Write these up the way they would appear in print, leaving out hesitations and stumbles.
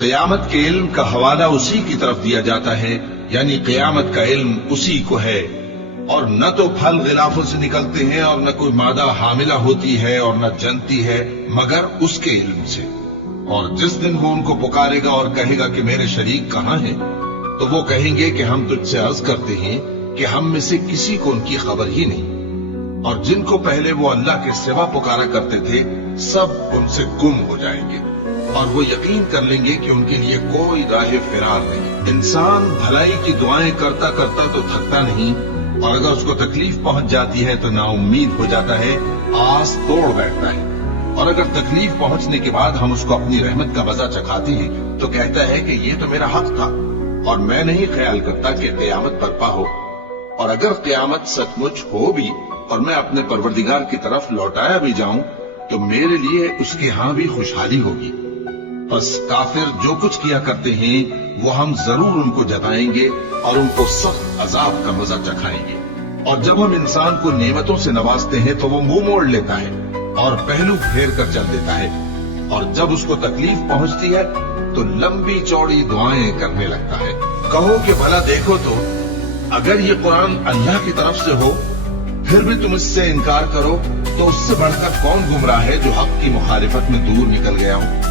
قیامت کے علم کا حوالہ اسی کی طرف دیا جاتا ہے، یعنی قیامت کا علم اسی کو ہے، اور نہ تو پھل غلافوں سے نکلتے ہیں اور نہ کوئی مادہ حاملہ ہوتی ہے اور نہ جنتی ہے مگر اس کے علم سے۔ اور جس دن وہ ان کو پکارے گا اور کہے گا کہ میرے شریک کہاں ہیں، تو وہ کہیں گے کہ ہم تجھ سے عرض کرتے ہیں کہ ہم میں سے کسی کو ان کی خبر ہی نہیں، اور جن کو پہلے وہ اللہ کے سوا پکارا کرتے تھے سب ان سے گم ہو جائیں گے، اور وہ یقین کر لیں گے کہ ان کے لیے کوئی راہ فرار نہیں۔ انسان بھلائی کی دعائیں کرتا کرتا تو تھکتا نہیں، اور اگر اس کو تکلیف پہنچ جاتی ہے تو نا امید ہو جاتا ہے، آس توڑ بیٹھتا ہے، اور اگر تکلیف پہنچنے کے بعد ہم اس کو اپنی رحمت کا مزہ چکھاتے ہیں تو کہتا ہے کہ یہ تو میرا حق تھا، اور میں نہیں خیال کرتا کہ قیامت برپا ہو۔ اور اگر قیامت سچ مچ ہو بھی اور میں اپنے پروردگار کی طرف لوٹایا بھی جاؤں تو میرے لیے اس کے ہاں بھی خوشحالی ہوگی۔ بس کافر جو کچھ کیا کرتے ہیں وہ ہم ضرور ان کو جتائیں گے اور ان کو سخت عذاب کا مزہ چکھائیں گے۔ اور جب ہم انسان کو نعمتوں سے نوازتے ہیں تو وہ منہ موڑ لیتا ہے اور پہلو پھیر کر چل دیتا ہے، اور جب اس کو تکلیف پہنچتی ہے تو لمبی چوڑی دعائیں کرنے لگتا ہے۔ کہو کہ بھلا دیکھو تو اگر یہ قرآن اللہ کی طرف سے ہو پھر بھی تم اس سے انکار کرو تو اس سے بڑھ کر کون گمراہ ہے جو حق کی مخالفت میں دور نکل گیا ہو۔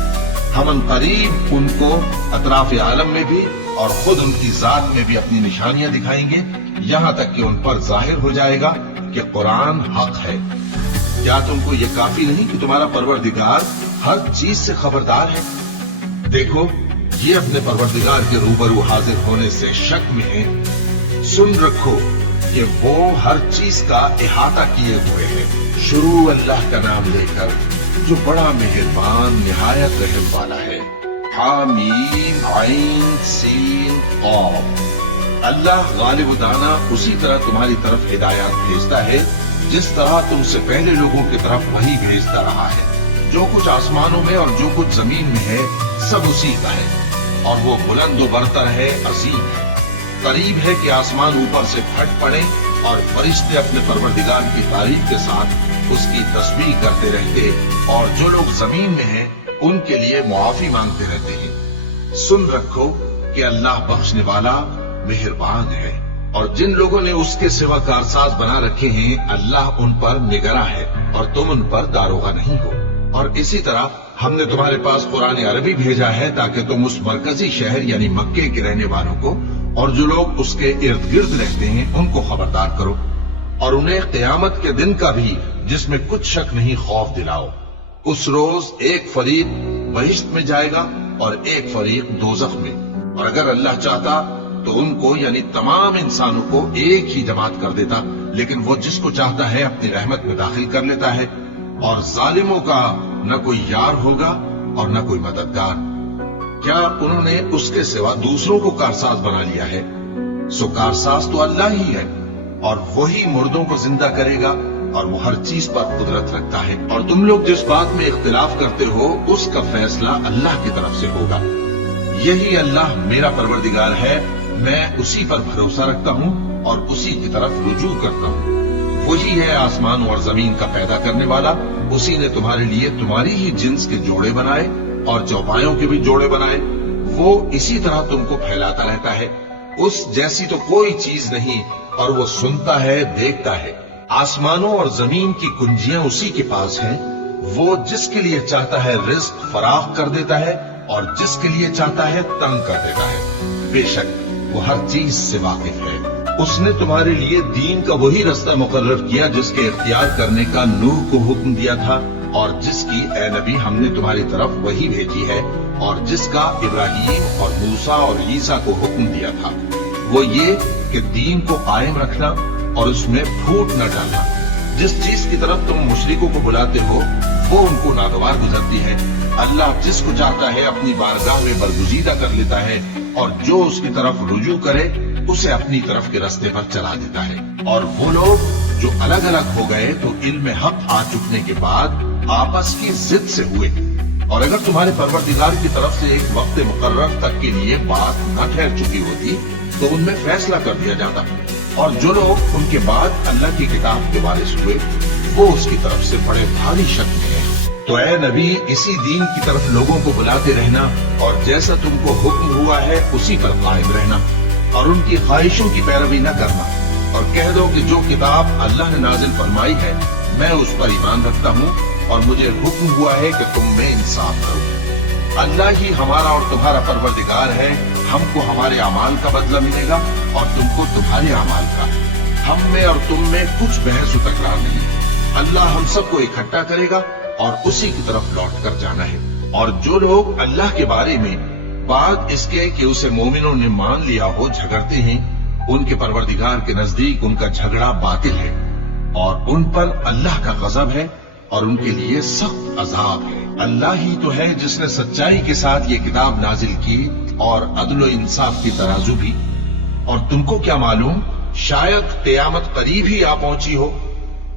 ہم ان قریب ان کو اطراف عالم میں بھی اور خود ان کی ذات میں بھی اپنی نشانیاں دکھائیں گے، یہاں تک کہ ان پر ظاہر ہو جائے گا کہ قرآن حق ہے۔ کیا تم کو یہ کافی نہیں کہ تمہارا پروردگار ہر چیز سے خبردار ہے؟ دیکھو یہ اپنے پروردگار کے روبرو حاضر ہونے سے شک میں ہیں، سن رکھو کہ وہ ہر چیز کا احاطہ کیے ہوئے ہیں۔ شروع اللہ کا نام لے کر جو بڑا مہربان نہایت رحم والا ہے۔ حامیم عین سین قاف۔ اللہ غالب و دانا اسی طرح تمہاری طرف ہدایات بھیجتا ہے جس طرح تم سے پہلے لوگوں کی طرف وہی بھیجتا رہا ہے۔ جو کچھ آسمانوں میں اور جو کچھ زمین میں ہے سب اسی کا ہے، اور وہ بلند و برتر ہے، عظیم ہے۔ قریب ہے کہ آسمان اوپر سے پھٹ پڑے اور فرشتے اپنے پروردگار کی تعریف کے ساتھ اس کی تسبیح کرتے رہتے، اور جو لوگ زمین میں ہیں ان کے لیے معافی مانگتے رہتے ہیں۔ سن رکھو کہ اللہ بخشنے والا مہربان ہے، اور جن لوگوں نے اس کے سوا کارساز بنا رکھے ہیں اللہ ان پر نگراں ہے اور تم ان پر داروغہ نہیں ہو۔ اور اسی طرح ہم نے تمہارے پاس قرآن عربی بھیجا ہے تاکہ تم اس مرکزی شہر یعنی مکے کے رہنے والوں کو اور جو لوگ اس کے ارد گرد رہتے ہیں ان کو خبردار کرو، اور انہیں قیامت کے دن کا بھی جس میں کچھ شک نہیں خوف دلاؤ۔ اس روز ایک فریق بہشت میں جائے گا اور ایک فریق دوزخ میں، اور اگر اللہ چاہتا تو ان کو یعنی تمام انسانوں کو ایک ہی جماعت کر دیتا، لیکن وہ جس کو چاہتا ہے اپنی رحمت میں داخل کر لیتا ہے، اور ظالموں کا نہ کوئی یار ہوگا اور نہ کوئی مددگار۔ کیا انہوں نے اس کے سوا دوسروں کو کارساز بنا لیا ہے؟ سو کارساز تو اللہ ہی ہے، اور وہی مردوں کو زندہ کرے گا، اور وہ ہر چیز پر قدرت رکھتا ہے۔ اور تم لوگ جس بات میں اختلاف کرتے ہو اس کا فیصلہ اللہ کی طرف سے ہوگا۔ یہی اللہ میرا پروردگار ہے، میں اسی پر بھروسہ رکھتا ہوں اور اسی کی طرف رجوع کرتا ہوں۔ وہی ہے آسمان اور زمین کا پیدا کرنے والا، اسی نے تمہارے لیے تمہاری ہی جنس کے جوڑے بنائے اور چوپایوں کے بھی جوڑے بنائے۔ وہ اسی طرح تم کو پھیلاتا رہتا ہے، اس جیسی تو کوئی چیز نہیں، اور وہ سنتا ہے، دیکھتا ہے۔ آسمانوں اور زمین کی کنجیاں اسی کے پاس ہیں، وہ جس کے لیے چاہتا ہے رزق فراخ کر دیتا ہے اور جس کے لیے چاہتا ہے تنگ کر دیتا ہے۔ بے شک وہ ہر چیز سے واقف ہے۔ اس نے تمہارے لیے دین کا وہی رستہ مقرر کیا جس کے اختیار کرنے کا نوح کو حکم دیا تھا، اور جس کی اے نبی ہم نے تمہاری طرف وہی بھیجی ہے، اور جس کا ابراہیم اور موسیٰ اور عیسیٰ کو حکم دیا تھا، وہ یہ کہ دین کو قائم رکھنا اور اس میں پھوٹ نہ ڈالنا۔ جس چیز کی طرف تم مشرکوں کو بلاتے ہو وہ ان کو ناگوار گزرتی ہے۔ اللہ جس کو چاہتا ہے اپنی بارگاہ میں برگزیدہ کر لیتا ہے، اور جو اس کی طرف رجوع کرے اسے اپنی طرف کے رستے پر چلا دیتا ہے۔ اور وہ لوگ جو الگ الگ ہو گئے تو علم حق آ چکنے کے بعد آپس کی ضد سے ہوئے، اور اگر تمہارے پروردگار کی طرف سے ایک وقت مقرر تک کے لیے بات نہ ٹھہر چکی ہوتی تو ان میں فیصلہ کر دیا جاتا، اور جو لوگ ان کے بعد اللہ کی کتاب کے وارث ہوئے وہ اس کی طرف سے بڑے بھاری شک میں ہیں۔ तो ऐ नबी इसी दीन की तरफ लोगों को बुलाते रहना और जैसा तुमको हुक्म हुआ है उसी पर कायम रहना और उनकी ख्वाहिशों की पैरवी न करना और कह दो कि जो किताब अल्लाह ने नाजिल फरमाई है मैं उस पर ईमान रखता हूँ और मुझे हुक्म हुआ है कि तुम में इंसाफ करो। अल्लाह ही हमारा और तुम्हारा परवरदिगार है, हमको हमारे अमाल का बदला मिलेगा और तुमको तुम्हारे अमाल का। हम में और तुम में कुछ बहस तकरार नहीं। अल्लाह हम सबको इकट्ठा करेगा और उसी की तरफ लौट कर जाना है। और जो लोग अल्लाह के बारे में बाद इसके कि उसे मोमिनों ने मान लिया हो झगड़ते हैं, उनके परवरदिगार के नजदीक उनका झगड़ा बातिल है और उन पर अल्लाह का गजब है और उनके लिए सख्त अजाब है। अल्लाह ही तो है जिसने सच्चाई के साथ ये किताब नाजिल की और अदल व इंसाफ की तराजू भी। और तुमको क्या मालूम, शायद क़यामत करीब ही आ पहुंची हो।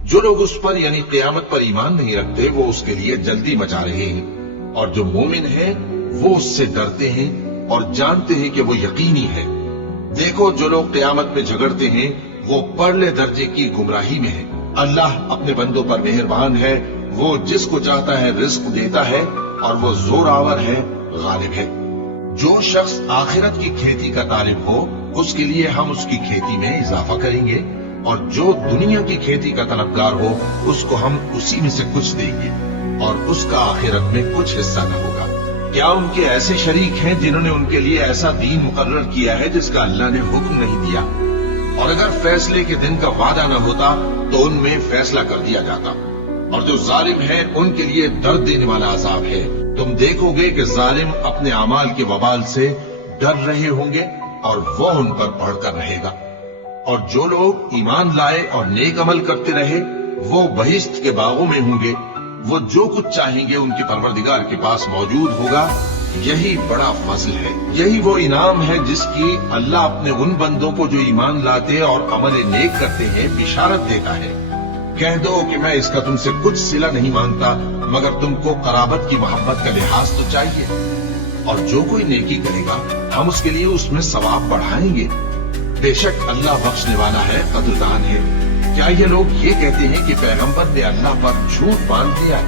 जो लोग उस पर यानी क़यामत पर ईमान नहीं रखते वो उसके लिए जल्दी मचा रहे हैं और जो मोमिन है वो उससे डरते हैं और जानते हैं कि वो यकीनी है। देखो जो लोग क़यामत में झगड़ते हैं वो परले दर्जे की गुमराही में है। अल्लाह अपने बंदों पर मेहरबान है, वो जिसको चाहता है रिस्क देता है और वो जोरावर है, गालिब है। जो शख्स आखिरत की खेती का तालिब हो उसके लिए हम उसकी खेती में इजाफा करेंगे और जो दुनिया की खेती का तलबगार हो उसको हम उसी में से कुछ देंगे और उसका आखिरत में कुछ हिस्सा न होगा। क्या उनके ऐसे शरीक हैं जिन्होंने उनके लिए ऐसा दीन मुकर्रर किया है जिसका अल्लाह ने हुक्म नहीं दिया? और अगर फैसले के दिन का वादा न होता तो उनमें फैसला कर दिया जाता। और जो जालिम है उनके लिए दर्द देने वाला अजाब है। तुम देखोगे कि जालिम अपने अमाल के वबाल से डर रहे होंगे और वो उन पर बढ़कर रहेगा। और जो लोग ईमान लाए और नेक अमल करते रहे वो बहिश्त के बागों में होंगे। वो जो कुछ चाहेंगे उनके परवरदिगार के पास मौजूद होगा। यही बड़ा फजल है, यही वो इनाम है जिसकी अल्लाह अपने उन बंदों को जो ईमान लाते और अमल नेक करते हैं बिशारत देता है। कह दो कि मैं इसका तुमसे कुछ सिला नहीं मांगता मगर तुमको कराबत की मोहब्बत का लिहाज तो चाहिए। और जो कोई नेकी करेगा हम उसके लिए उसमें सवाब बढ़ाएंगे। बेशक अल्लाह बख्शने वाला है, कदरदान है। क्या ये लोग ये कहते हैं कि पैगंबर ने अल्लाह पर झूठ बांध दिया?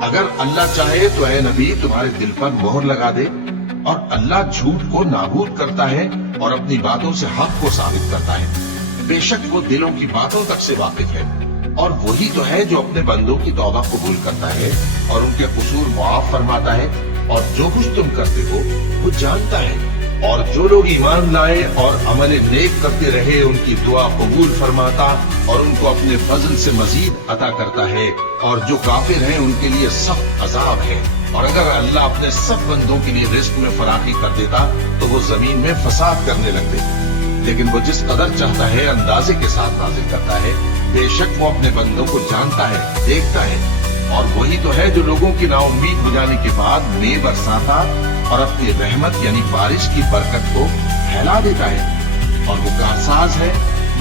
अगर अल्लाह चाहे तो ऐ नबी तुम्हारे दिल पर मोहर लगा दे। और अल्लाह झूठ को नाबूद करता है और अपनी बातों से हक को साबित करता है। बेशक वो दिलों की बातों तक से वाकिफ है और वही तो है जो अपने बंदों की तौबा कबूल करता है और उनके कसूर मुआफ फरमाता है और जो कुछ तुम करते हो वो जानता है। और जो लोग ईमान लाए और अमल नेक करते रहे उनकी दुआ कबूल फरमाता और उनको अपने फजल से मजीद अता करता है। और जो काफिर हैं उनके लिए सख्त अजाब है। और अगर अल्लाह अपने सब बंदों के लिए रिस्क में फराखी कर देता तो वो जमीन में फसाद करने लगते, लेकिन वो जिस कदर चाहता है अंदाजे के साथ नाजिल करता है। बेशक वो अपने बंदों को जानता है, देखता है। और वही तो है जो लोगों की नाउम्मीद हो जाने के बाद मे बरसाता और अपनी रहमत यानी बारिश की बरकत को फैला देता है। और वो कारसाज है,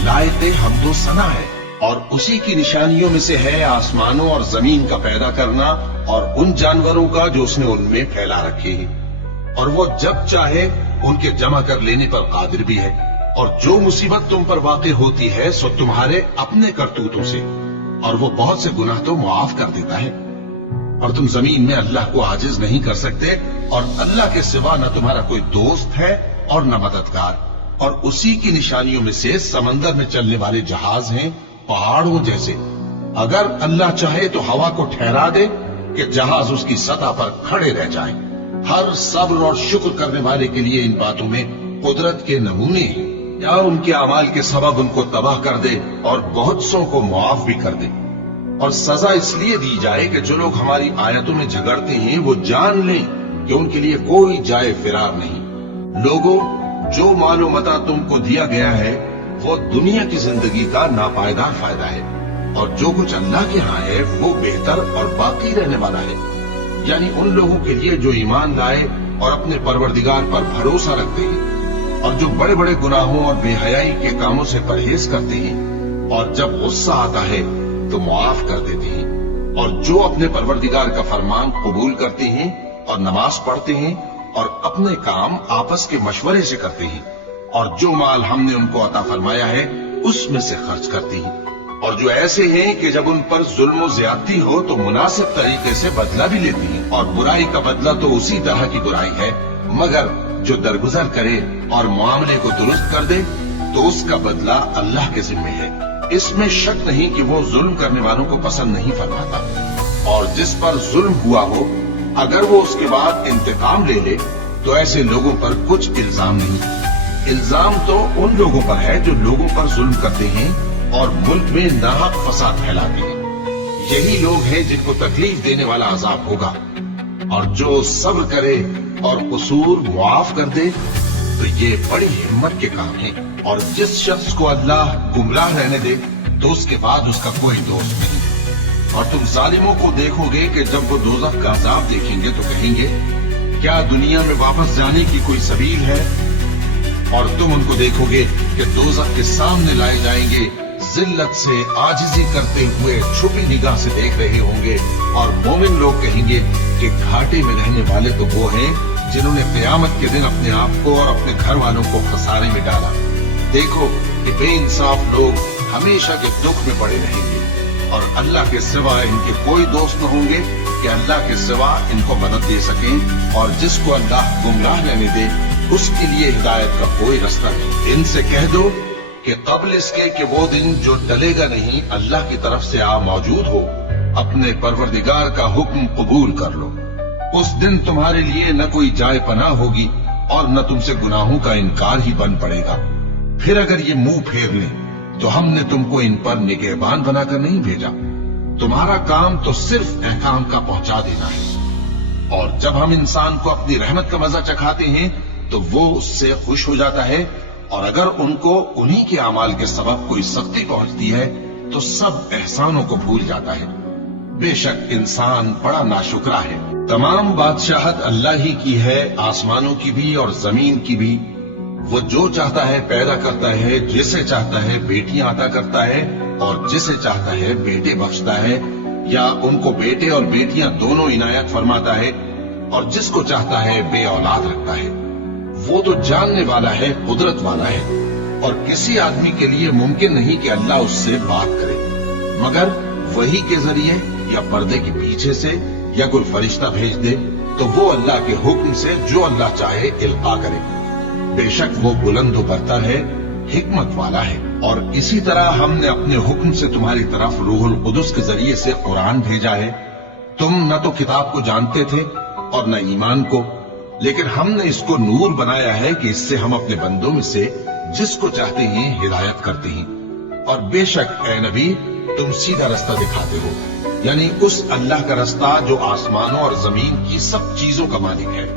लायक हमदो सना है। और उसी की निशानियों में से है आसमानों और जमीन का पैदा करना और उन जानवरों का जो उसने उनमें फैला रखे हैं। और वो जब चाहे उनके जमा कर लेने पर कादिर भी है। और जो मुसीबत तुम पर वाक़ई होती है सो तुम्हारे अपने करतूतों से, और वो बहुत से गुनाह तो मुआफ कर देता है। और तुम जमीन में अल्लाह को आजिज नहीं कर सकते और अल्लाह के सिवा न तुम्हारा कोई दोस्त है और न मददगार। और उसी की निशानियों में से समंदर में चलने वाले जहाज हैं पहाड़ों जैसे। अगर अल्लाह चाहे तो हवा को ठहरा दे कि जहाज उसकी सतह पर खड़े रह जाए। हर सब्र और शुक्र करने वाले के लिए इन बातों में कुदरत के नमूने हैं। या उनके अमाल के सबब उनको तबाह कर दे और बहुत सौ को मुआफ भी कर दे। और सजा इसलिए दी जाए कि जो लोग हमारी आयतों में झगड़ते हैं वो जान लें कि उनके लिए कोई जाए फिरार नहीं। लोगों, जो मालो मता तुमको दिया गया है वो दुनिया की जिंदगी का नापायदार फायदा है और जो कुछ अल्लाह के यहाँ है वो बेहतर और बाकी रहने वाला है। यानी उन लोगों के लिए जो ईमान लाए और अपने परवरदिगार पर भरोसा रखते हैं और जो बड़े बड़े गुनाहों और बेहयाई के कामों से परहेज करते हैं और जब गुस्सा आता है तो मुआफ कर देते हैं। और जो अपने परवरदिगार का फरमान कबूल करते हैं और नमाज पढ़ते हैं और अपने काम आपस के मशवरे से करते हैं और जो माल हमने उनको अता फरमाया है उसमें से खर्च करते हैं। اور جو ایسے ہیں کہ جب ان پر ظلم و زیادتی ہو تو مناسب طریقے سے بدلہ بھی لیتی ہیں، اور برائی کا بدلہ تو اسی طرح کی برائی ہے، مگر جو درگزر کرے اور معاملے کو درست کر دے تو اس کا بدلہ اللہ کے ذمہ ہے۔ اس میں شک نہیں کہ وہ ظلم کرنے والوں کو پسند نہیں فرماتا، اور جس پر ظلم ہوا ہو اگر وہ اس کے بعد انتقام لے لے تو ایسے لوگوں پر کچھ الزام نہیں۔ الزام تو ان لوگوں پر ہے جو لوگوں پر ظلم کرتے ہیں اور ملک میں ناحق فساد پھیلاتے ہیں، یہی لوگ ہیں جن کو تکلیف دینے والا عذاب ہوگا۔ اور جو صبر کرے اور قصور معاف کر دے تو یہ بڑی ہمت کے کام ہیں، اور جس شخص کو اللہ گمراہ رہنے دے تو اس کے بعد اس کا کوئی دوست نہیں۔ اور تم ظالموں کو دیکھو گے کہ جب وہ دوزخ کا عذاب دیکھیں گے تو کہیں گے کیا دنیا میں واپس جانے کی کوئی سبیل ہے؟ اور تم ان کو دیکھو گے کہ دوزخ کے سامنے لائے جائیں گے، ذلت سے عاجزی کرتے ہوئے چھپی نگاہ سے دیکھ رہے ہوں گے، اور مومن لوگ کہیں گے کہ گھاٹے میں رہنے والے تو وہ ہیں جنہوں نے قیامت کے دن اپنے آپ کو اور اپنے گھر والوں کو خسارے میں ڈالا۔ دیکھو کہ بے انصاف لوگ ہمیشہ کے دکھ میں پڑے رہیں گے، اور اللہ کے سوا ان کے کوئی دوست نہ ہوں گے کہ اللہ کے سوا ان کو مدد دے سکیں، اور جس کو اللہ گمراہ رہنے دے اس کے لیے ہدایت کا کوئی رستہ نہیں۔ ان سے کہہ دو کہ قبل اس کے کہ وہ دن جو ٹلے گا نہیں اللہ کی طرف سے آ موجود ہو، اپنے پروردگار کا حکم قبول کر لو۔ اس دن تمہارے لیے نہ کوئی جائے پناہ ہوگی اور نہ تم سے گناہوں کا انکار ہی بن پڑے گا۔ پھر اگر یہ منہ پھیر لیں تو ہم نے تم کو ان پر نگہبان بنا کر نہیں بھیجا، تمہارا کام تو صرف احکام کا پہنچا دینا ہے۔ اور جب ہم انسان کو اپنی رحمت کا مزہ چکھاتے ہیں تو وہ اس سے خوش ہو جاتا ہے، اور اگر ان کو انہی کے اعمال کے سبب کوئی سختی پہنچتی ہے تو سب احسانوں کو بھول جاتا ہے۔ بے شک انسان بڑا ناشکرا ہے۔ تمام بادشاہت اللہ ہی کی ہے، آسمانوں کی بھی اور زمین کی بھی۔ وہ جو چاہتا ہے پیدا کرتا ہے، جسے چاہتا ہے بیٹیاں عطا کرتا ہے اور جسے چاہتا ہے بیٹے بخشتا ہے، یا ان کو بیٹے اور بیٹیاں دونوں عنایت فرماتا ہے، اور جس کو چاہتا ہے بے اولاد رکھتا ہے۔ وہ تو جاننے والا ہے، قدرت والا ہے، اور کسی آدمی کے لیے ممکن نہیں کہ اللہ اس سے بات کرے مگر وحی کے ذریعے یا پردے کے پیچھے سے، یا کوئی فرشتہ بھیج دے تو وہ اللہ کے حکم سے جو اللہ چاہے القا کرے۔ بے شک وہ بلند و برتر ہے، حکمت والا ہے۔ اور اسی طرح ہم نے اپنے حکم سے تمہاری طرف روح القدس کے ذریعے سے قرآن بھیجا ہے۔ تم نہ تو کتاب کو جانتے تھے اور نہ ایمان کو، لیکن ہم نے اس کو نور بنایا ہے کہ اس سے ہم اپنے بندوں میں سے جس کو چاہتے ہیں ہدایت کرتے ہیں۔ اور بے شک اے نبی تم سیدھا رستہ دکھاتے ہو، یعنی اس اللہ کا رستہ جو آسمانوں اور زمین کی سب چیزوں کا مالک ہے۔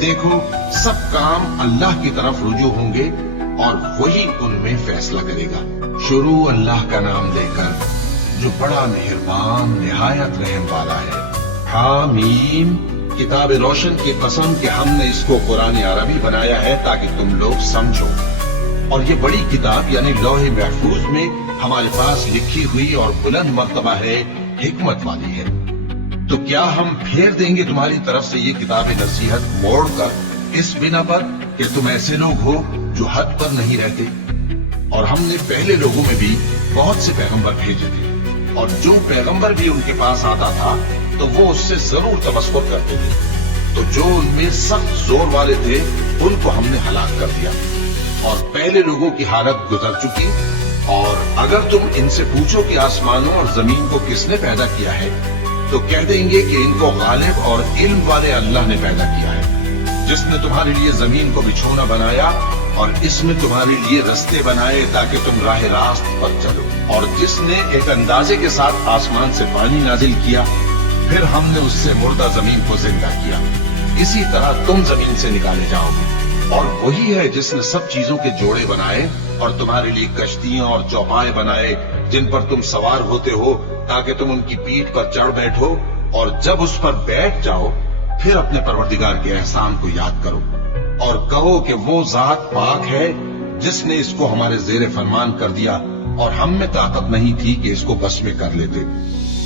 دیکھو سب کام اللہ کی طرف رجوع ہوں گے اور وہی ان میں فیصلہ کرے گا۔ شروع اللہ کا نام لے کر جو بڑا مہربان نہایت رحم والا ہے۔ حامیم، کتاب روشن کی قسم کہ ہم نے اس کو قرآن عربی بنایا ہے تاکہ تم لوگ سمجھو، اور یہ بڑی کتاب یعنی لوح محفوظ میں ہمارے پاس لکھی ہوئی اور بلند مرتبہ ہے، حکمت والی ہے۔ تو کیا ہم پھیر دیں گے تمہاری طرف سے یہ کتاب نصیحت موڑ کر اس بنا پر کہ تم ایسے لوگ ہو جو حد پر نہیں رہتے؟ اور ہم نے پہلے لوگوں میں بھی بہت سے پیغمبر بھیجے تھے، اور جو پیغمبر بھی ان کے پاس آتا تھا تو وہ اس سے ضرور تمسخر کرتے تھے، تو جو ان میں سخت زور والے تھے ان کو ہم نے ہلاک کر دیا، اور پہلے لوگوں کی حالت گزر چکی۔ اور اگر تم ان سے پوچھو کہ آسمانوں اور زمین کو کس نے پیدا کیا ہے تو کہہ دیں گے کہ ان کو غالب اور علم والے اللہ نے پیدا کیا ہے، جس نے تمہارے لیے زمین کو بچھونا بنایا اور اس میں تمہارے لیے رستے بنائے تاکہ تم راہ راست پر چلو، اور جس نے ایک اندازے کے ساتھ آسمان سے پانی نازل کیا، پھر ہم نے اس سے مردہ زمین کو زندہ کیا، اسی طرح تم زمین سے نکالے جاؤ گے۔ اور وہی ہے جس نے سب چیزوں کے جوڑے بنائے اور تمہارے لیے کشتیاں اور چوپائے بنائے جن پر تم سوار ہوتے ہو تاکہ تم ان کی پیٹھ پر چڑھ بیٹھو، اور جب اس پر بیٹھ جاؤ پھر اپنے پروردگار کے احسان کو یاد کرو اور کہو کہ وہ ذات پاک ہے جس نے اس کو ہمارے زیر فرمان کر دیا، اور ہم میں طاقت نہیں تھی کہ اس کو بس میں کر لیتے،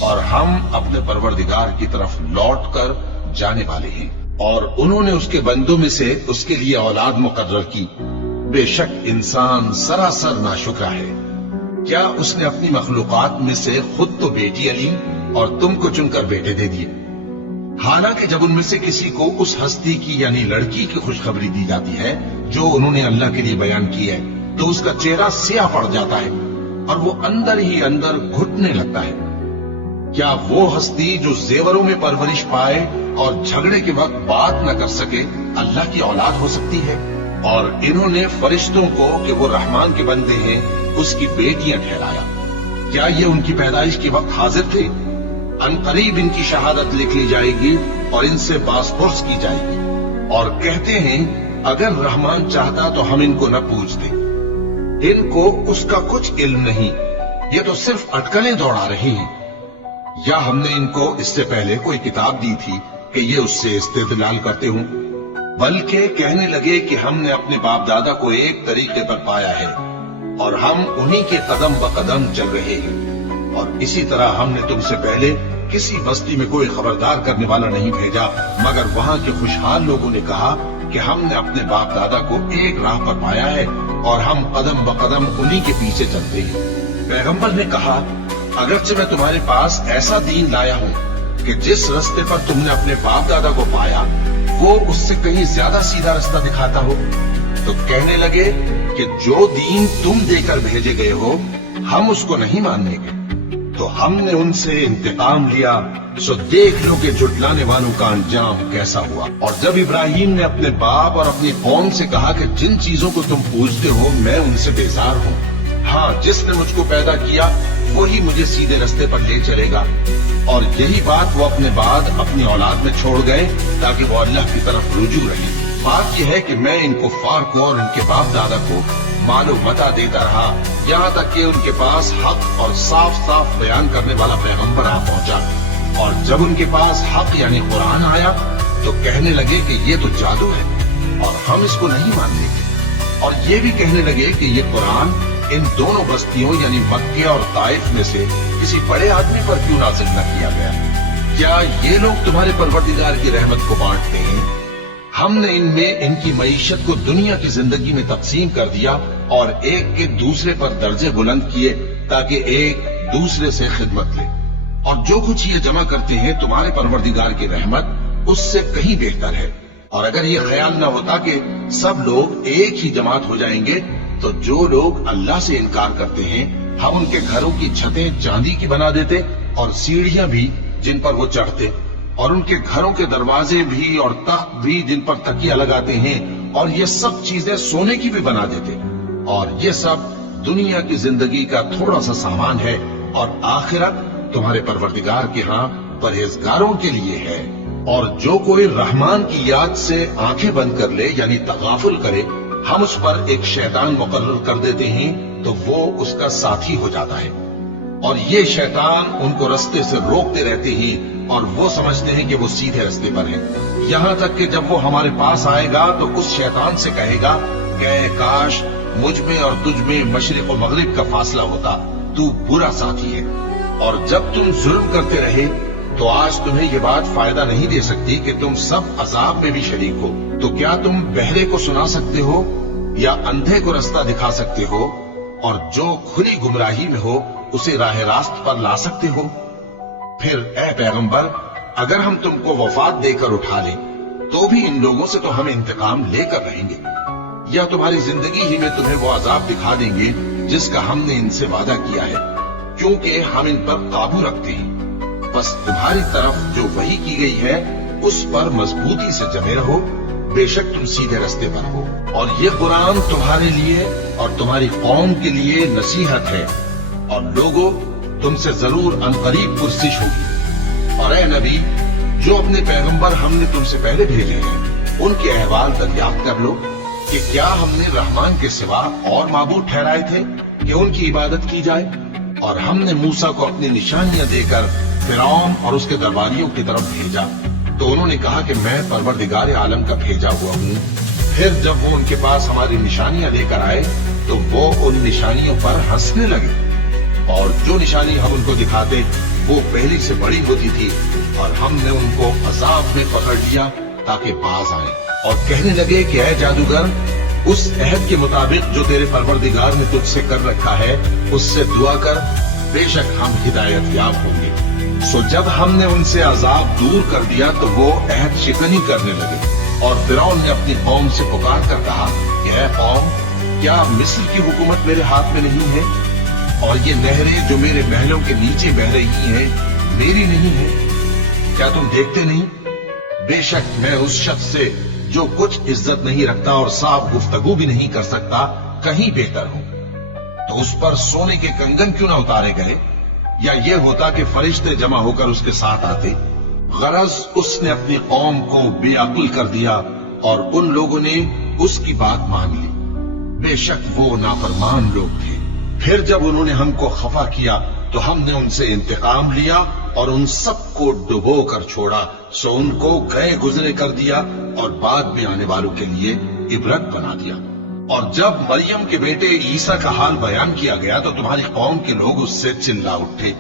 اور ہم اپنے پروردگار کی طرف لوٹ کر جانے والے ہیں۔ اور انہوں نے اس کے بندوں میں سے اس کے لیے اولاد مقرر کی، بے شک انسان سراسر ناشکرا ہے۔ کیا اس نے اپنی مخلوقات میں سے خود تو بیٹیاں لی اور تم کو چن کر بیٹے دے دیے؟ حالانکہ جب ان میں سے کسی کو اس ہستی کی یعنی لڑکی کی خوشخبری دی جاتی ہے جو انہوں نے اللہ کے لیے بیان کی ہے تو اس کا چہرہ سیاہ پڑ جاتا ہے اور وہ اندر ہی اندر گھٹنے لگتا ہے۔ کیا وہ ہستی جو زیوروں میں پرورش پائے اور جھگڑے کے وقت بات نہ کر سکے اللہ کی اولاد ہو سکتی ہے؟ اور انہوں نے فرشتوں کو کہ وہ رحمان کے بندے ہیں اس کی بیٹیاں ٹھہرایا۔ کیا یہ ان کی پیدائش کے وقت حاضر تھے؟ عنقریب ان کی شہادت لکھ لی جائے گی اور ان سے باس پرس کی جائے گی، اور کہتے ہیں اگر رحمان چاہتا تو ہم ان کو نہ پوچھتے۔ ان کو اس کا کچھ علم نہیں، یہ تو صرف اٹکلیں دوڑا رہے ہیں۔ یا ہم نے ان کو اس سے پہلے کوئی کتاب دی تھی کہ یہ اس سے استدلال کرتے ہوں؟ بلکہ کہنے لگے کہ ہم نے اپنے باپ دادا کو ایک طریقے پر پایا ہے اور ہم انہی کے قدم بقدم چل رہے ہیں، اور اسی طرح ہم نے تم سے پہلے کسی بستی میں کوئی خبردار کرنے والا نہیں بھیجا مگر وہاں کے خوشحال لوگوں نے کہا کہ ہم نے اپنے باپ دادا کو ایک راہ پر پایا ہے اور ہم قدم بقدم انہی کے پیچھے چلتے ہیں۔ پیغمبر نے کہا اگرچہ میں تمہارے پاس ایسا دین لایا ہوں کہ جس رستے پر تم نے اپنے باپ دادا کو پایا وہ اس سے کہیں زیادہ سیدھا رستہ دکھاتا ہو، تو کہنے لگے کہ جو دین تم دے کر بھیجے گئے ہو ہم اس کو نہیں ماننے گے۔ تو ہم نے ان سے انتقام لیا، سو دیکھ لو کہ جھٹلانے والوں کا انجام کیسا ہوا۔ اور جب ابراہیم نے اپنے باپ اور اپنی قوم سے کہا کہ جن چیزوں کو تم پوجتے ہو میں ان سے بیزار ہوں، ہاں جس نے مجھ کو پیدا کیا وہی مجھے سیدھے رستے پر لے چلے گا، اور یہی بات وہ اپنے بعد اپنی اولاد میں چھوڑ گئے تاکہ وہ اللہ کی طرف رجوع رہے۔ بات یہ ہے کہ میں ان کفار کو اور ان کے باپ دادا کو مال و متاع دیتا رہا یہاں تک کہ ان کے پاس حق اور صاف صاف بیان کرنے والا پیغمبر آ پہنچا، اور جب ان کے پاس حق یعنی قرآن آیا تو کہنے لگے کہ یہ تو جادو ہے اور ہم اس کو نہیں ماننے گے، اور یہ بھی کہنے لگے کہ یہ قرآن ان دونوں بستیوں یعنی مکہ اور طائف میں سے کسی بڑے آدمی پر کیوں نازل نہ کیا گیا؟ کیا یہ لوگ تمہارے پروردگار کی رحمت کو بانٹتے ہیں؟ ہم نے ان میں ان کی معیشت کو دنیا کی زندگی میں تقسیم کر دیا اور ایک کے دوسرے پر درجے بلند کیے تاکہ ایک دوسرے سے خدمت لے، اور جو کچھ یہ جمع کرتے ہیں تمہارے پروردگار کی رحمت اس سے کہیں بہتر ہے۔ اور اگر یہ خیال نہ ہوتا کہ سب لوگ ایک ہی جماعت ہو جائیں گے تو جو لوگ اللہ سے انکار کرتے ہیں ہم ان کے گھروں کی چھتیں چاندی کی بنا دیتے اور سیڑھیاں بھی جن پر وہ چڑھتے، اور ان کے گھروں کے دروازے بھی اور تخت بھی جن پر تکیہ لگاتے ہیں، اور یہ سب چیزیں سونے کی بھی بنا دیتے، اور یہ سب دنیا کی زندگی کا تھوڑا سا سامان ہے، اور آخرت تمہارے پروردگار کے ہاں پرہیزگاروں کے لیے ہے۔ اور جو کوئی رحمان کی یاد سے آنکھیں بند کر لے یعنی تغافل کرے ہم اس پر ایک شیطان مقرر کر دیتے ہیں تو وہ اس کا ساتھی ہو جاتا ہے، اور یہ شیطان ان کو رستے سے روکتے رہتے ہیں اور وہ سمجھتے ہیں کہ وہ سیدھے رستے پر ہیں، یہاں تک کہ جب وہ ہمارے پاس آئے گا تو اس شیطان سے کہے گا کہ اے کاش مجھ میں اور تجھ میں مشرق و مغرب کا فاصلہ ہوتا، تو برا ساتھی ہے۔ اور جب تم ظلم کرتے رہے تو آج تمہیں یہ بات فائدہ نہیں دے سکتی کہ تم سب عذاب میں بھی شریک ہو، تو کیا تم بہرے کو سنا سکتے ہو یا اندھے کو رستہ دکھا سکتے ہو، اور جو کھلی گمراہی میں ہو اسے راہ راست پر لا سکتے ہو؟ پھر اے پیغمبر اگر ہم تم کو وفات دے کر اٹھا لیں تو بھی ان لوگوں سے تو ہم انتقام لے کر رہیں گے، یا تمہاری زندگی ہی میں تمہیں وہ عذاب دکھا دیں گے جس کا ہم نے ان سے وعدہ کیا ہے، کیونکہ ہم ان پر قابو رکھتے ہیں۔ بس تمہاری طرف جو وحی کی گئی ہے اس پر مضبوطی سے جمے رہو، بے شک تم سیدھے رستے پر ہو، اور یہ قرآن تمہارے لیے اور تمہاری قوم کے لیے نصیحت ہے، اور لوگوں تم سے ضرور عنقریب پرسش ہوگی۔ اور اے نبی جو اپنے پیغمبر ہم نے تم سے پہلے بھیجے ہیں ان کے احوال دریافت کر لو کہ کیا ہم نے رحمان کے سوا اور معبود ٹھہرائے تھے کہ ان کی عبادت کی جائے؟ اور ہم نے موسیٰ کو اپنی نشانیاں دے کر فرعون اور اس کے درباریوں کی طرف بھیجا، تو انہوں نے کہا کہ میں پروردگار عالم کا بھیجا ہوا ہوں۔ پھر جب وہ ان کے پاس ہماری نشانیاں لے کر آئے تو وہ ان نشانیوں پر ہنسنے لگے، اور جو نشانی ہم ان کو دکھاتے وہ پہلی سے بڑی ہوتی تھی، اور ہم نے ان کو عذاب میں پکڑ لیا تاکہ باز آئیں، اور کہنے لگے کہ اے جادوگر उस अहद के मुताबिक जो तेरे परवरदिगार ने तुझसे कर रखा है उससे दुआ कर, बेशक हम हिदायत याब होंगे। सो जब हमने उनसे अजाब दूर कर दिया तो वो अहद शिकनी करने लगे और फिरौन ने अपनी कौम से पुकार कर कहा कि ऐ कौम, क्या मिस्र की हुकूमत मेरे हाथ में नहीं है और ये नहरें जो मेरे महलों के नीचे बह रही हैं मेरी नहीं है? क्या तुम देखते नहीं? बेशक मैं उस शख्स से जो कुछ इज्जत नहीं रखता और साफ गुफ्तगू भी नहीं कर सकता कहीं बेहतर हूं। तो उस पर सोने के कंगन क्यों ना उतारे गए, या ये होता कि फरिश्ते जमा होकर उसके साथ आते। गरज उसने अपनी कौम को बेअक्ल कर दिया और उन लोगों ने उसकी बात मान ली। बेशक वो नाफरमान लोग थे। फिर जब उन्होंने हमको खफा किया तो हमने उनसे इंतकाम लिया और उन सबको डुबो कर छोड़ा। सो उनको गए गुजरे कर दिया और बाद में आने वालों के लिए इबरत बना दिया। और जब मरियम के बेटे ईसा का हाल बयान किया गया तो तुम्हारी कौम के लोग उससे चिल्ला उठे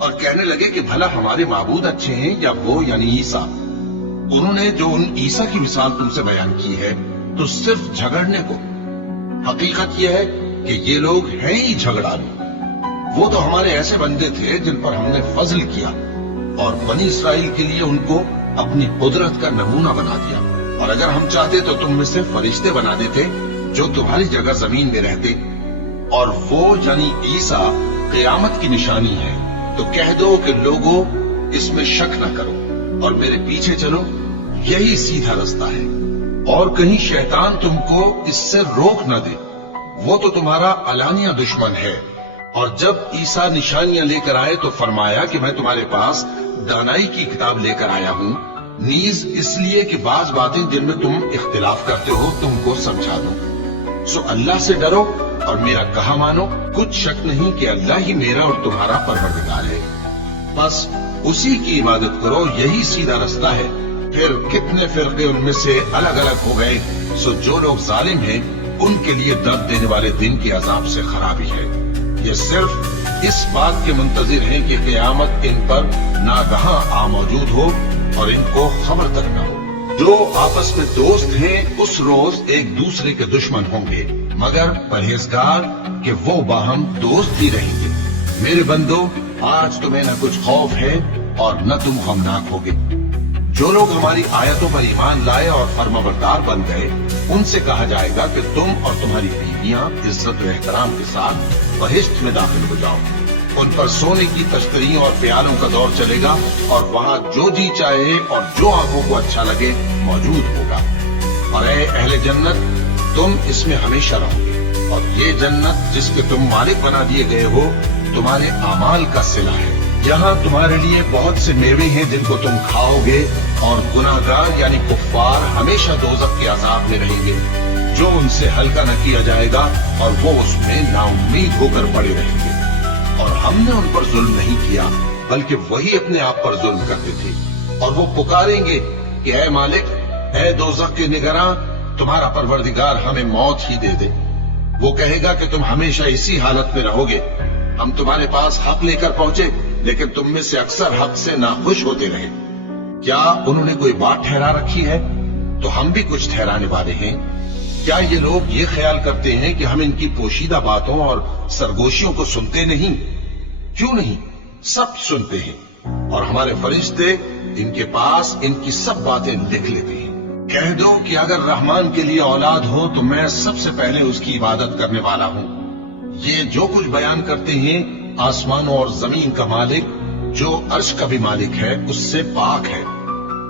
और कहने लगे कि भला हमारे माबूद अच्छे हैं या वो यानी ईसा। उन्होंने जो उन ईसा की मिसाल तुमसे बयान की है तो सिर्फ झगड़ने को। हकीकत यह है कि ये लोग हैं ही झगड़ालू। वो तो हमारे ऐसे बंदे थे जिन पर हमने फजल किया और बनी इसराइल के लिए उनको अपनी कुदरत का नमूना बना दिया। और अगर हम चाहते तो तुम में से फरिश्ते बना देते जो तुम्हारी जगह जमीन में रहते। और वो यानी ईसा क़यामत की निशानी है। तो कह दो कि लोगों इसमें शक न करो और मेरे पीछे चलो, यही सीधा रास्ता है और कहीं शैतान तुमको इससे रोक न दे। वो तो तुम्हारा अलानिया दुश्मन है। और जब ईसा निशानियां लेकर आए तो फरमाया कि मैं तुम्हारे पास दानाई की किताब लेकर आया हूं, नीज इसलिए कि बाज बातें जिनमें तुम इख्तिलाफ करते हो तुमको समझा दूं। सो अल्लाह से डरो और मेरा कहा मानो। कुछ शक नहीं कि अल्लाह ही मेरा और तुम्हारा परवरदिगार है। बस उसी की इबादत करो, यही सीधा रास्ता है। फिर कितने फिरके उनमें से अलग अलग हो गए। सो जो लोग जालिम हैं उनके लिए दर्द देने वाले दिन के अजाब से खराबी है। ये सिर्फ इस बात के मुंतजिर हैं कि क़यामत इन पर नागहां आ मौजूद हो और इनको खबर तक न हो। जो आपस में दोस्त हैं उस रोज एक दूसरे के दुश्मन होंगे, मगर परहेजगार कि वो बाहम दोस्त ही रहेंगे। मेरे बंदो, आज तुम्हें न कुछ खौफ है और न तुम गमनाक होगे। जो लोग हमारी आयतों पर ईमान लाए और फर्माबरदार बन गए उनसे कहा जाएगा कि तुम और तुम्हारी बीवियां इज्जत और एहतराम के साथ बहिश्त में दाखिल हो जाओ। उन पर सोने की तश्तरियों और प्यालों का दौर चलेगा और वहाँ जो जी चाहे और जो आंखों को अच्छा लगे मौजूद होगा। और ऐ अहले जन्नत, तुम इसमें हमेशा रहोगे और ये जन्नत जिसके तुम मालिक बना दिए गए हो तुम्हारे अमाल का सिला है। यहाँ तुम्हारे लिए बहुत से मेवे हैं जिनको तुम खाओगे और गुनाहगार यानी कुफ्फार हमेशा दोज़ख के अज़ाब में रहेंगे जो उनसे हल्का न किया जाएगा और वो उसमें नाउम्मीद होकर पड़े रहेंगे। और हमने उन पर जुल्म नहीं किया बल्कि वही अपने आप पर जुल्म करते थे। और वो पुकारेंगे कि ऐ मालिक, ऐ दोज़ख के निगरां, तुम्हारा परवरदिगार हमें मौत ही दे दे। वो कहेगा कि तुम हमेशा इसी हालत में रहोगे। हम तुम्हारे पास हक लेकर पहुंचे लेकिन तुम में से अक्सर हक से नाखुश होते रहे। क्या उन्होंने कोई बात ठहरा रखी है तो हम भी कुछ ठहराने वाले हैं। क्या ये लोग ये ख्याल करते हैं कि हम इनकी पोशीदा बातों और सरगोशियों को सुनते नहीं? क्यों नहीं, सब सुनते हैं और हमारे फरिश्ते इनके पास इनकी सब बातें लिख लेते हैं। कह दो कि अगर रहमान के लिए औलाद हो तो मैं सबसे पहले उसकी इबादत करने वाला हूं। ये जो कुछ बयान करते हैं आसमानों और जमीन का मालिक जो अर्श का भी मालिक है उससे पाक है।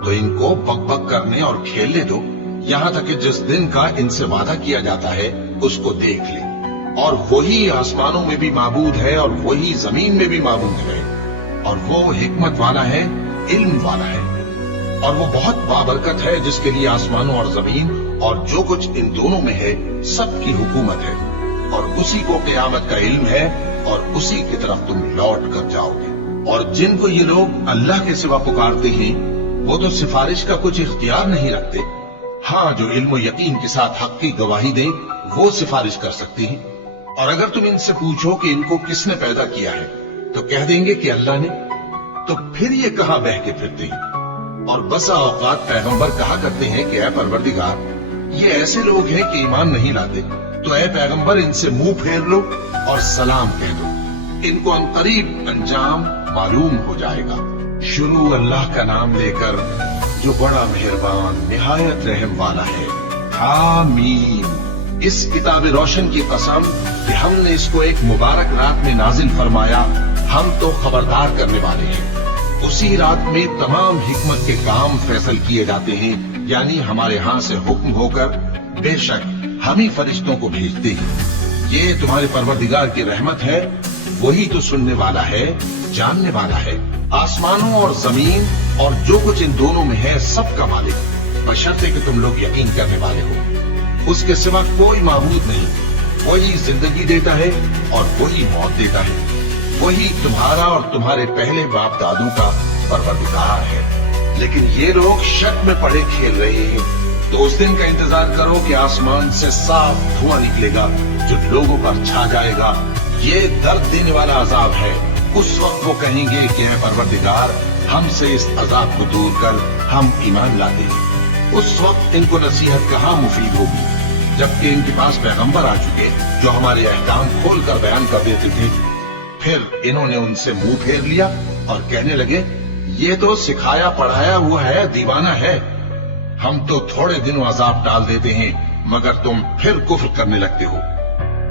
तो इनको बकबक करने और खेलने दो, यहाँ तक कि जिस दिन का इनसे वादा किया जाता है उसको देख ले। और वही आसमानों में भी माबूद है और वही जमीन में भी माबूद है और वो हिकमत वाला है, इल्म वाला है। और वो बहुत बाबरकत है जिसके लिए आसमानों और जमीन और जो कुछ इन दोनों में है सबकी हुकूमत है। और उसी को क़यामत का इल्म है और उसी की तरफ तुम लौट कर जाओगे। और जिनको ये लोग अल्लाह के सिवा पुकारते हैं वो तो सिफारिश का कुछ इख्तियार नहीं रखते। हाँ, जो इल्म और यकीन के साथ हक की गवाही दें वो सिफारिश कर सकती हैं। और अगर तुम इनसे पूछो कि इनको किसने पैदा किया है तो कह देंगे कि अल्लाह ने। तो फिर ये कहां बह के फिरते हैं। और बसा औकात पैगंबर कहा करते हैं कि ऐ परवरदिगार, ये ऐसे लोग हैं कि ईमान नहीं लाते, तो ऐ पैगंबर इनसे मुंह फेर लो और सलाम कह दो, इनको अनकरीब अंजाम मालूम हो जाएगा। शुरू अल्लाह का नाम लेकर जो बड़ा मेहरबान निहायत रहम वाला है। हामीम। इस किताब रोशन की कसम कि हमने इसको एक मुबारक रात में नाजिल फरमाया, हम तो खबरदार करने वाले हैं। उसी रात में तमाम हिकमत के काम फैसल किए जाते हैं, यानी हमारे यहाँ से हुक्म होकर बेशक हम ही फरिश्तों को भेजते हैं। ये तुम्हारे परवरदिगार की रहमत है, वही तो सुनने वाला है, जानने वाला है। आसमानों और जमीन और जो कुछ इन दोनों में है सबका मालिक, बशर्ते कि तुम लोग यकीन करने वाले हो। उसके सिवा कोई माबूद नहीं। वही जिंदगी देता है और वही मौत देता है। वही तुम्हारा और तुम्हारे पहले बाप दादों का परवरदिगार है। लेकिन ये लोग शक में पड़े खेल रहे हैं। तो उस दिन का इंतजार करो कि आसमान से साफ धुआं निकलेगा जो लोगों पर छा जाएगा। ये दर्द देने वाला अजाब है। उस वक्त वो कहेंगे कि है परवरदिगार, हमसे इस अजाब को दूर कर, हम ईमान लाते हैं। उस वक्त इनको नसीहत कहाँ मुफीद होगी, जबकि इनके पास पैगंबर आ चुके जो हमारे अहकाम खोल कर बयान कर देते थे। फिर इन्होंने उनसे मुंह फेर लिया और कहने लगे, ये तो सिखाया पढ़ाया हुआ है, दीवाना है। हम तो थोड़े दिनों अजाब डाल देते हैं, मगर तुम फिर कुफ्र करने लगते हो।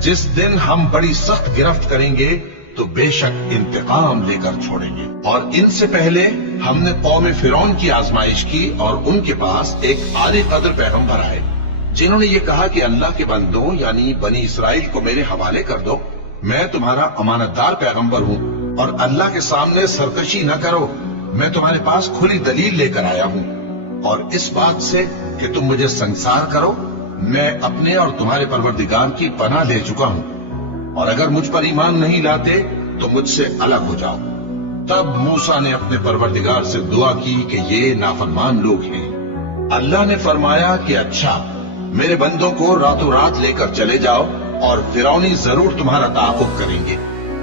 जिस दिन हम बड़ी सख्त गिरफ्त करेंगे तो बेशक इंतकाम लेकर छोड़ेंगे। और इनसे पहले हमने कौम फिरौन की आजमाइश की और उनके पास एक आले कद्र पैगंबर आए, जिन्होंने ये कहा कि अल्लाह के बंदों यानी बनी इसराइल को मेरे हवाले कर दो, मैं तुम्हारा अमानतदार पैगंबर हूँ और अल्लाह के सामने सरकशी न करो। मैं तुम्हारे पास खुली दलील लेकर आया हूँ और इस बात से कि तुम मुझे संसार करो, मैं अपने और तुम्हारे परवरदिगार की पनाह ले चुका हूँ, और अगर मुझ पर ईमान नहीं लाते तो मुझसे अलग हो जाओ। तब मूसा ने अपने परवरदिगार से दुआ की कि ये नाफरमान लोग हैं। अल्लाह ने फरमाया कि अच्छा, मेरे बंदों को रातों रात लेकर चले जाओ और फिरौनी जरूर तुम्हारा ताक़ुब करेंगे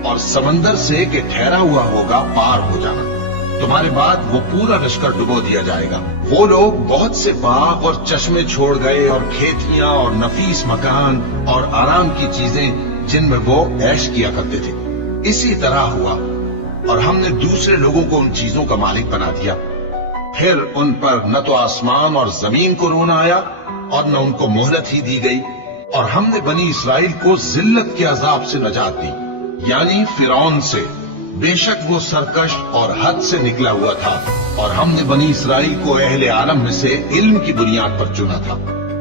और समंदर से कि ठहरा हुआ होगा पार हो जाना। तुम्हारे बाद वो पूरा लश्कर डुबो दिया जाएगा। वो लोग बहुत से बाग और चश्मे छोड़ गए और खेतियां और नफीस मकान और आराम की चीजें जिनमें वो ऐश किया करते थे। इसी तरह हुआ और हमने दूसरे लोगों को उन चीजों का मालिक बना दिया। फिर उन पर न तो आसमान और जमीन को रोना आया और न उनको मोहलत ही दी गई। और हमने बनी इसराइल को जिल्लत के अजाब से नजात दी, यानी फिरौन से। बेशक वो सरकश और हद से निकला हुआ था और हमने बनी इसराइल को अहले आलम में से इल्म की बुनियाद पर चुना था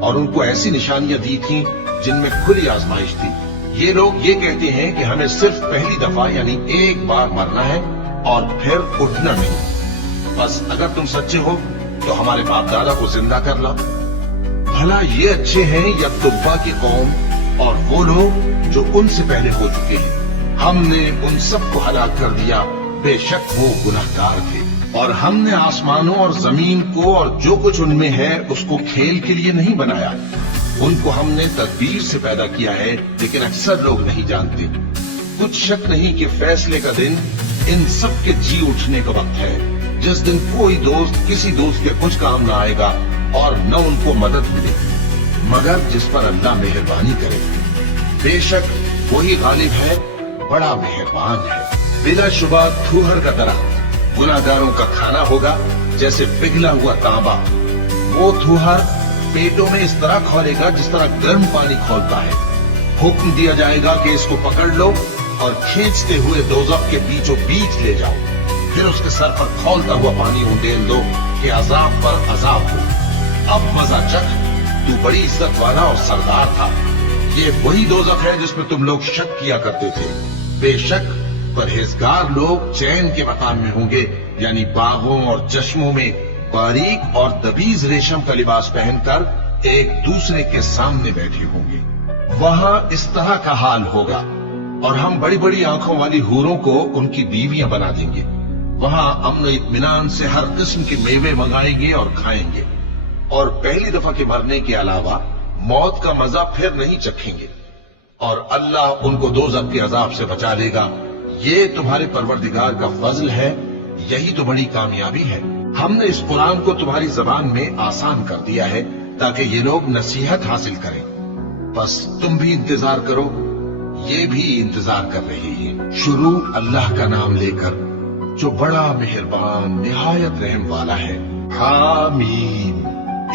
और उनको ऐसी निशानियां दी थी जिनमें खुली आजमाइश थी। ये लोग ये कहते हैं कि हमें सिर्फ पहली दफा यानी एक बार मरना है और फिर उठना नहीं। बस अगर तुम सच्चे हो तो हमारे बाप दादा को जिंदा कर लो। भला ये अच्छे हैं या तुब्बा की कौम और वो लोग जो उनसे पहले हो चुके हैं। हमने उन सबको हलाक कर दिया, बेशक वो गुनहगार थे। और हमने आसमानों और जमीन को और जो कुछ उनमें है उसको खेल के लिए नहीं बनाया। उनको हमने तदबीर से पैदा किया है, लेकिन अक्सर लोग नहीं जानते। कुछ शक नहीं कि फैसले का दिन इन सब के जी उठने का वक्त है, जिस दिन कोई दोस्त किसी दोस्त के कुछ काम न आएगा और न उनको मदद मिले, मगर जिस पर अल्लाह मेहरबानी करे। बेशक वही गालिब है, बड़ा मेहरबान है। बिला शुबा थूहर का दरख्त गुनाहगारों का खाना होगा, जैसे पिघला हुआ तांबा। वो थूहर पेटों में इस तरह खौलेगा जिस तरह गर्म पानी खौलता है। हुक्म दिया जाएगा कि इसको पकड़ लो और खींचते हुए दोज़ख के बीचों बीच ले जाओ। फिर उसके सर पर खौलता हुआ पानी उंडेल दो कि अजाब पर अजाब हो। अब मजा चख, तू बड़ी इज्जत वाला और सरदार था। ये वही दोज़ख है जिसमें तुम लोग शक किया करते थे। बेशक परहेजगार लोग चैन के मकान में होंगे, यानी बागों और चश्मों में बारीक और तबीज रेशम का लिबास पहनकर एक दूसरे के सामने बैठे होंगे। वहां इस तरह का हाल होगा और हम बड़ी बड़ी आंखों वाली हूरों को उनकी बीवियां बना देंगे। वहां अमन इत्मीनान से हर किस्म के मेवे मंगाएंगे और खाएंगे और पहली दफा के मरने के अलावा मौत का मजा फिर नहीं चखेंगे और अल्लाह उनको दोज़ख के अजाब से बचा लेगा। ये तुम्हारे परवरदिगार का फजल है, यही तो बड़ी कामयाबी है। हमने इस कुरान को तुम्हारी जबान में आसान कर दिया है ताकि ये लोग नसीहत हासिल करें। बस तुम भी इंतजार करो, ये भी इंतजार कर रहे हैं। शुरू अल्लाह का नाम लेकर जो बड़ा मेहरबान निहायत रहम वाला है। हामीम।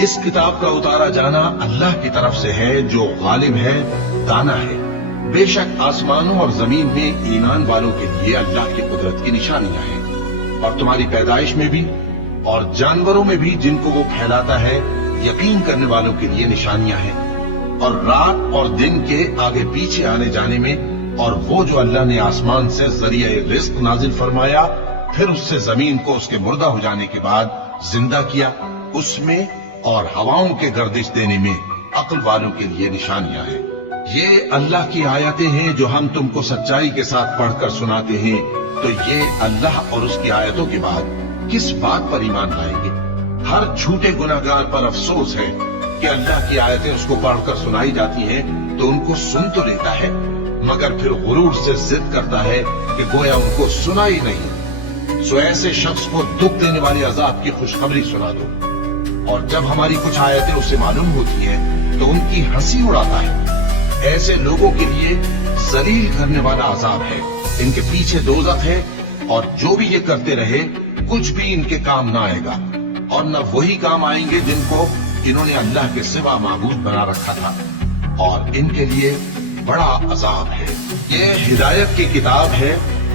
इस किताब का उतारा जाना अल्लाह की तरफ से है जो गालिब है, दाना है। बेशक आसमानों और जमीन में ईमान वालों के लिए अल्लाह की कुदरत की निशानियां हैं, और तुम्हारी पैदाइश में भी और जानवरों में भी जिनको वो फैलाता है यकीन करने वालों के लिए निशानियां हैं, और रात और दिन के आगे पीछे आने जाने में, और वो जो अल्लाह ने आसमान से जरिया रिज्क नाजिल फरमाया, फिर उससे जमीन को उसके मुर्दा हो जाने के बाद जिंदा किया, उसमें और हवाओं के गर्दिश देने में अक्ल वालों के लिए निशानियां हैं। ये अल्लाह की आयतें हैं जो हम तुमको सच्चाई के साथ पढ़कर सुनाते हैं, तो ये अल्लाह और उसकी आयतों के बाद किस बात पर ईमान लाएंगे? हर झूठे गुनाहगार पर अफसोस है कि अल्लाह की आयतें उसको पढ़कर सुनाई जाती हैं तो उनको सुन तो लेता है, मगर फिर गुरूर से जिद करता है कि गोया उनको सुना ही नहीं। सो ऐसे शख्स को दुख देने वाले अजाब की खुशखबरी सुना दो, और जब हमारी कुछ आयतें उसे मालूम होती हैं तो उनकी हंसी उड़ाता है। ऐसे लोगों के लिए जलील करने वाला अजाब है, इनके पीछे दोज़ख है, और जो भी ये करते रहे कुछ भी इनके काम ना आएगा, और न वही काम आएंगे जिनको इन्होंने अल्लाह के सिवा माबूद बना रखा था, और इनके लिए बड़ा अजाब है। ये हिदायत की किताब है,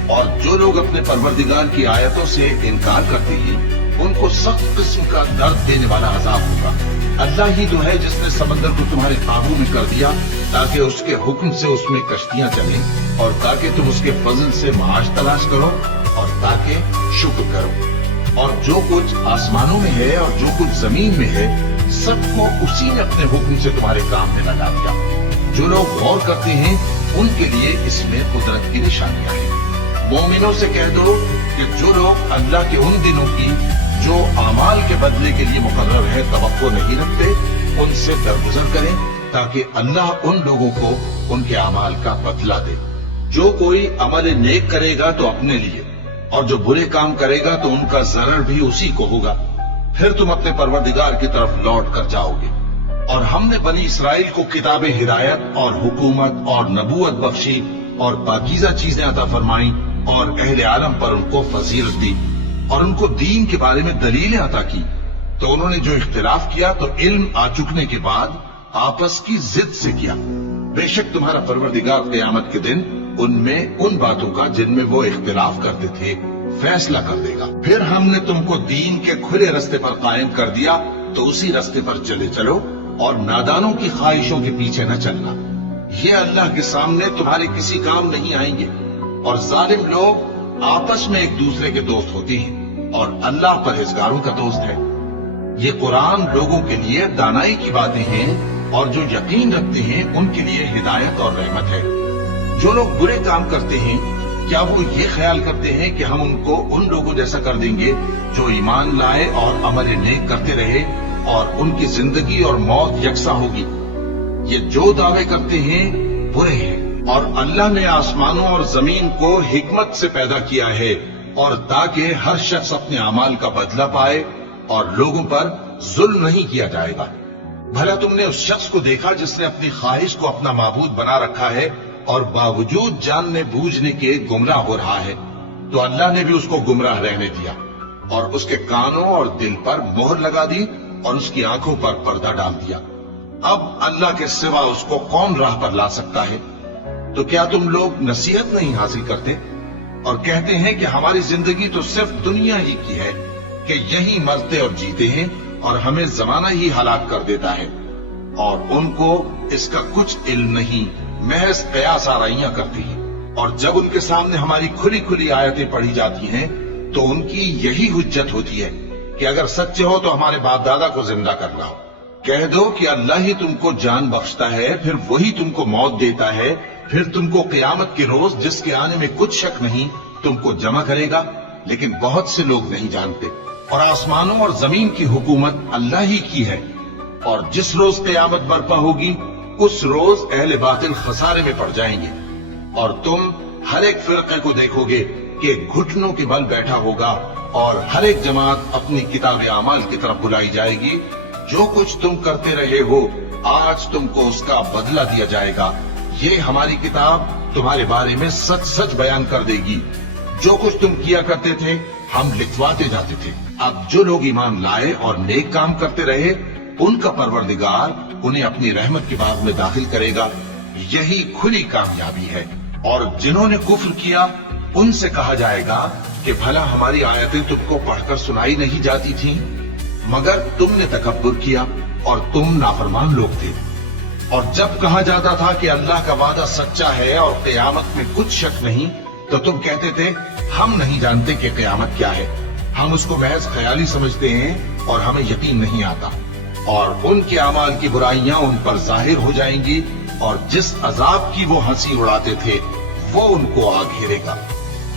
और जो लोग अपने परवरदिगार की आयतों से इनकार करते हैं उनको सख्त किस्म का दर्द देने वाला अजाब होगा। अल्लाह ही तो है जिसने समंदर को तुम्हारे काबू में कर दिया ताकि उसके हुक्म से उसमें कश्तियां चलें, और ताकि तुम उसके फजल से माश तलाश करो, और ताकि शुक्र करो। और जो कुछ आसमानों में है और जो कुछ जमीन में है, सबको उसी ने अपने हुक्म से तुम्हारे काम में लगा दिया। जो लोग गौर करते हैं उनके लिए इसमें कुदरत की निशानियां हैं। मोमिनों से कह दो कि जो लोग अल्लाह के उन दिनों की जो अमाल के बदले के लिए मुकर्रर है तवक्को नहीं रखते, उनसे दरगुजर करें ताकि अल्लाह उन लोगों को उनके अमाल का बदला दे। जो कोई अमल नेक करेगा तो अपने लिए, और जो बुरे काम करेगा तो उनका जरर भी उसी को होगा। फिर तुम अपने परवरदिगार की तरफ लौट कर जाओगे। और हमने बनी इसराइल को किताब हिदायत और हुकूमत और नबूवत बख्शी और पाकीज़ा चीजें अता फरमाई, और अहले आलम पर उनको फजीलत दी, और उनको दीन के बारे में दलीलें अता की। तो उन्होंने जो इख्तिलाफ किया तो इल्म आ चुकने के बाद आपस की जिद से किया। बेशक तुम्हारा परवरदिगार क़यामत के दिन उनमें उन बातों का जिनमें वो इख्तिलाफ करते थे फैसला कर देगा। फिर हमने तुमको दीन के खुले रास्ते पर कायम कर दिया, तो उसी रास्ते पर चले चलो, और नादानों की ख्वाहिशों के पीछे न चलना। ये अल्लाह के सामने तुम्हारे किसी काम नहीं आएंगे, और जालिम लोग आपस में एक दूसरे के दोस्त होते हैं, और अल्लाह परहेजगारों का दोस्त है। ये कुरान लोगों के लिए दानाई की बातें हैं, और जो यकीन रखते हैं उनके लिए हिदायत और रहमत है। जो लोग बुरे काम करते हैं, क्या वो ये ख्याल करते हैं कि हम उनको उन लोगों जैसा कर देंगे जो ईमान लाए और अमल नेक करते रहे, और उनकी जिंदगी और मौत यकसा होगी? ये जो दावे करते हैं बुरे हैं। और अल्लाह ने आसमानों और जमीन को हिकमत से पैदा किया है, और ताकि हर शख्स अपने अमाल का बदला पाए, और लोगों पर जुल्म नहीं किया जाएगा। भला तुमने उस शख्स को देखा जिसने अपनी ख्वाहिश को अपना माबूद बना रखा है, और बावजूद जानने बूझने के गुमराह हो रहा है? तो अल्लाह ने भी उसको गुमराह रहने दिया, और उसके कानों और दिल पर मोहर लगा दी, और उसकी आंखों पर पर्दा डाल दिया। अब अल्लाह के सिवा उसको कौन राह पर ला सकता है? तो क्या तुम लोग नसीहत नहीं हासिल करते, और कहते हैं कि हमारी जिंदगी तो सिर्फ दुनिया ही की है, कि यही मरते और जीते हैं, और हमें जमाना ही हलाक कर देता है। और उनको इसका कुछ इल्म नहीं, महज कयास आराइयां करती हैं। और जब उनके सामने हमारी खुली खुली आयतें पढ़ी जाती हैं तो उनकी यही हुज्जत होती है कि अगर सच्चे हो तो हमारे बाप दादा को जिंदा कर लाओ। कह दो कि अल्लाह ही तुमको जान बख्शता है, फिर वही तुमको मौत देता है, फिर तुमको क़यामत के रोज जिसके आने में कुछ शक नहीं तुमको जमा करेगा। लेकिन बहुत से लोग नहीं जानते। और आसमानों और जमीन की हुकूमत अल्लाह ही की है, और जिस रोज क़यामत बर्पा होगी उस रोज अहले बातिल खसारे में पड़ जाएंगे। और तुम हर एक फिरके को देखोगे कि घुटनों के बल बैठा होगा, और हर एक जमात अपनी किताब अमाल की तरफ बुलाई जाएगी, जो कुछ तुम करते रहे हो आज तुमको उसका बदला दिया जाएगा। ये हमारी किताब तुम्हारे बारे में सच सच बयान कर देगी। जो कुछ तुम किया करते थे हम लिखवाते जाते थे। अब जो लोग ईमान लाए और नेक काम करते रहे उनका परवरदिगार उन्हें अपनी रहमत के बाग में दाखिल करेगा। यही खुली कामयाबी है। और जिन्होंने कुफ्र किया उनसे कहा जाएगा कि भला हमारी आयतें तुमको पढ़कर सुनाई नहीं जाती थीं? मगर तुमने तकब्बुर किया और तुम नाफरमान लोग थे। और जब कहा जाता था कि अल्लाह का वादा सच्चा है और क़यामत में कुछ शक नहीं, तो तुम कहते थे हम नहीं जानते कि क़यामत क्या है, हम उसको महज ख्याली समझते हैं और हमें यकीन नहीं आता। और उनके अमाल की बुराइयां उन पर जाहिर हो जाएंगी और जिस अजाब की वो हंसी उड़ाते थे वो उनको आ घेरेगा।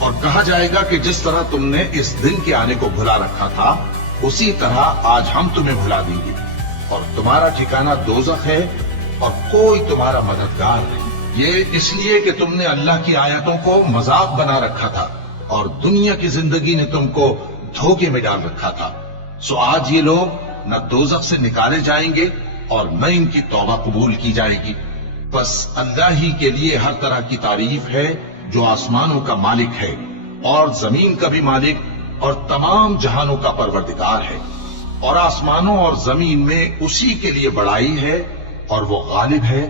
और कहा जाएगा कि जिस तरह तुमने इस दिन के आने को भुला रखा था उसी तरह आज हम तुम्हें भुला देंगे और तुम्हारा ठिकाना दोज़ख है और कोई तुम्हारा मददगार नहीं। ये इसलिए कि तुमने अल्लाह की आयतों को मजाक बना रखा था और दुनिया की जिंदगी ने तुमको धोखे में डाल रखा था। सो आज ये लोग न दोज़ख से निकाले जाएंगे और न इनकी तौबा कबूल की जाएगी। बस अल्लाह ही के लिए हर तरह की तारीफ है जो आसमानों का मालिक है और जमीन का भी मालिक और तमाम जहानों का परवरदिगार है। और आसमानों और जमीन में उसी के लिए बड़ाई है और वो गालिब है